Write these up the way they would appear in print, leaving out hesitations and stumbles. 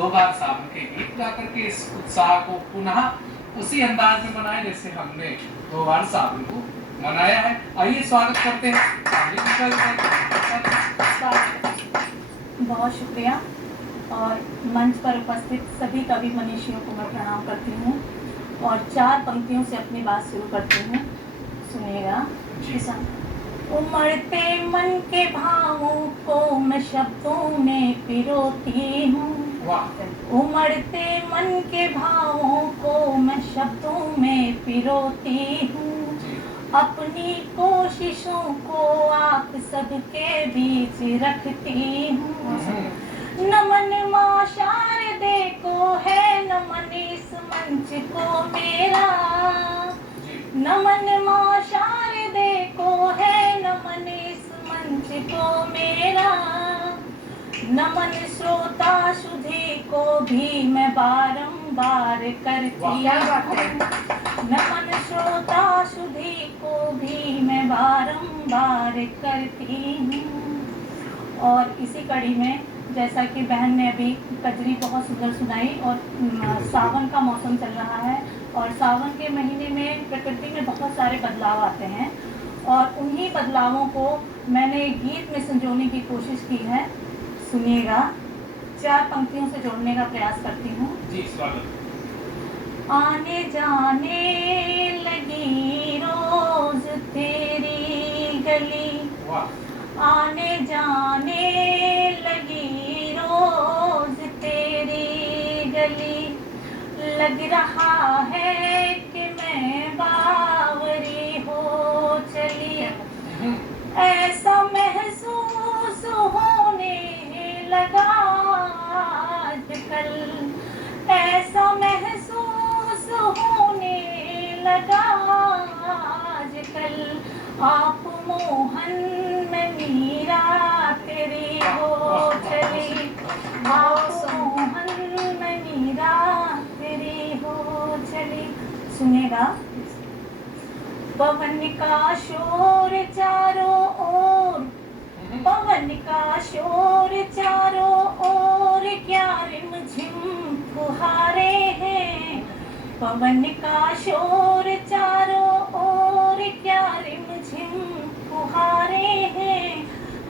2 बार सावन के गीत गा करके इस उत्साह को पुनः उसी अंदाज में मनाएं जैसे हमने 2 बार सावन को मनाया है। आइए स्वागत करते हैं। बहुत शुक्रिया और मंच पर उपस्थित सभी कवि मनीषियों को मैं प्रणाम करती हूँ और 4 पंक्तियों से अपनी बात शुरू करती हूँ। सुनिएगा। उमड़ते मन के भावों को मैं शब्दों में पिरोती हूँ। उमड़ते मन के भावों को मैं शब्दों में पिरोती हूँ। अपनी कोशिशों को आप सबके बीच रखती हूँ। नमन माँ शारदे को है, नमन इस मंच को मेरा। नमन माँ शारदे को है, नमन इस मंच को मेरा। नमन श्रोता सुधी को भी मैं बारंबार करती हूँ। नमन श्रोता सुधी को भी मैं बारंबार करती हूँ। और इसी कड़ी में जैसा कि बहन ने अभी कजरी बहुत सुंदर सुनाई और सावन का मौसम चल रहा है और सावन के महीने में प्रकृति में बहुत सारे बदलाव आते हैं और उन्हीं बदलावों को मैंने गीत में संजोने की कोशिश की है। सुनिएगा। 4 पंक्तियों से जोड़ने का प्रयास करती हूँ। जी, स्वागत। आने जाने लगी रोज तेरी गली, आने जाने लगी रोज तेरी गली। लग रहा है कि मैं बावरी हो चली। ऐसा महसूस होने लगा आजकल, ऐसा महसूस होने लगा आजकल। आप मोहन में मीरा तेरी हो चली। आप मोहन में मीरा तेरी हो चली। सुनेगा। पवन का शोर चारों ओर, पवन का शोर चारों ओर, क्या रिमझिम फुहारे हैं। पवन का शोर चारों ओर, क्या रिमझिम फुहारे हैं।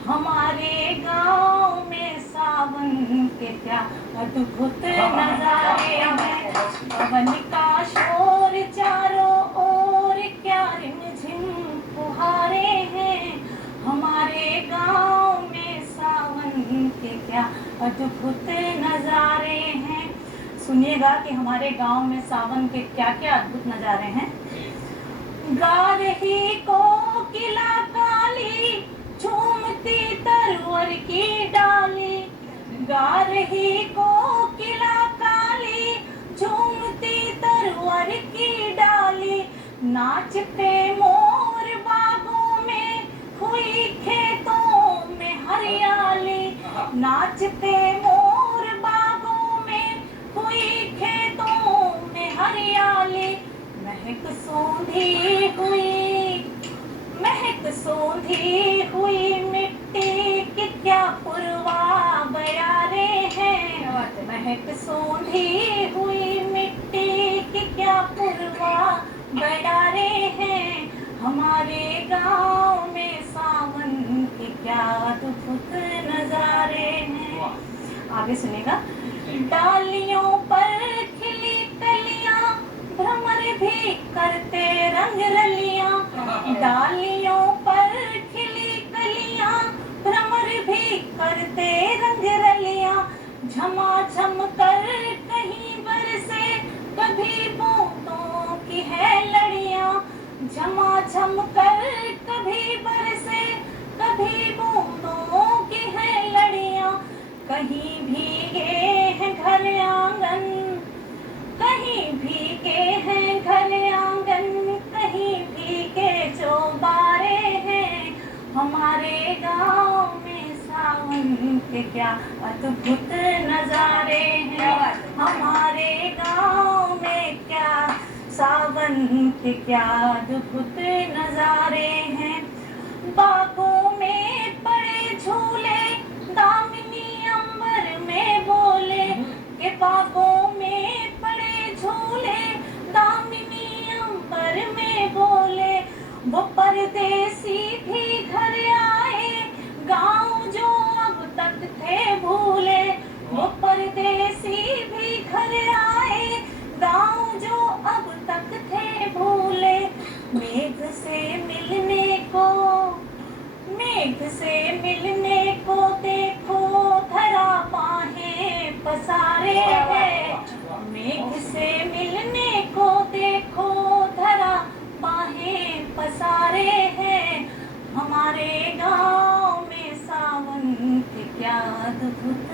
हमारे गांव में सावन के क्या अद्भुत नजारे हैं। पवन का शोर चारों ओर, क्या रिमझिम फुहारे हैं। हमारे गांव में सावन के क्या अद्भुत नजारे हैं। सुनिएगा कि हमारे गांव में सावन के क्या क्या अद्भुत नजारे हैं। गा रही कोकिला काली, झूमती तरवर की डाली। गा रही कोकिला काली, झूमती तरवर की डाली। नाचते मोर बागों में, हुई खेतों में हरियाली। नाचते मोर बागों में, हुई खेतों में हरियाली। महक सोंधी हुई, महक सोंधी हुई मिट्टी की क्या पुरवा बयारे हैं। महक सोंधी हुई मिट्टी की क्या पुरवा बयारे हैं। हमारे गांव में सावन के क्या अद्भुत नजारे हैं। आगे सुनेगा। डालियों पर खिली कलियां, भ्रमर भी करते रंग रलियां। डालियों पर खिली कलियां, भ्रमर भी करते रंग रलियां। झमाझम कर कहीं बरसे, कभी बूंदों की है लड़ियां। झमाझम कर कभी बरसे, कभी बूंदों की है लड़ियां। कहीं भीगे हैं घर आंगन, कहीं भीगे हैं घर आंगन, कहीं भीगे चौबारे हैं। हमारे गांव में सावन के क्या अद्भुत नजारे हैं। हमारे गांव में क्या सावन के क्या अद्भुत नजारे हैं। बागों में पड़े झूले, दामिनी अंबर में बोले कि मेघ से मिलने को देखो धरा बाहें पसारे है। मेघ से मिलने को देखो धरा बाहें पसारे हैं। हमारे गांव में सावन के क्या अद्भुत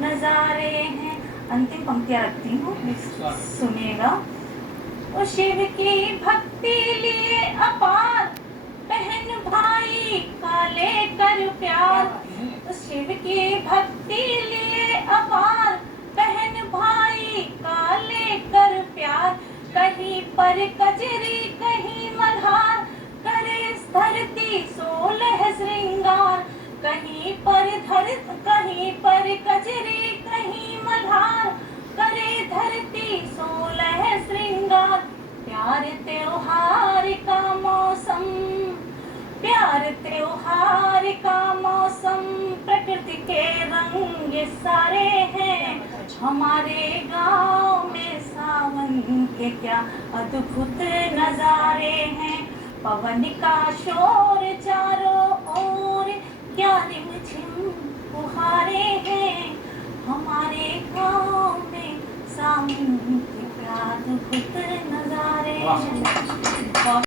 नजारे हैं। अंतिम पंक्तियां रखती हूँ, सुनिएगा। वो शिव की भक्ति लिए अपार, बहन भाई का लेकर प्यार। वो शिव की भक्ति लिए अपार, बहन भाई का लेकर प्यार। कहीं पर कजरी कहीं मल्हार, करे इस धरती सोलह श्रृंगार। कहीं पर कजरी कहीं मल्हार, करे धरती सोलह श्रृंगार। प्यार त्योहार का मौसम, प्यार त्योहार का मौसम। प्रकृति के रंग ये सारे हैं। हमारे गांव में सावन के क्या अद्भुत नजारे हैं। पवन का शोर चारों ओर, क्या रिमझिम फुहारे हैं। हमारे गांव में सावन के क्या अद्भुत नजारे हैं।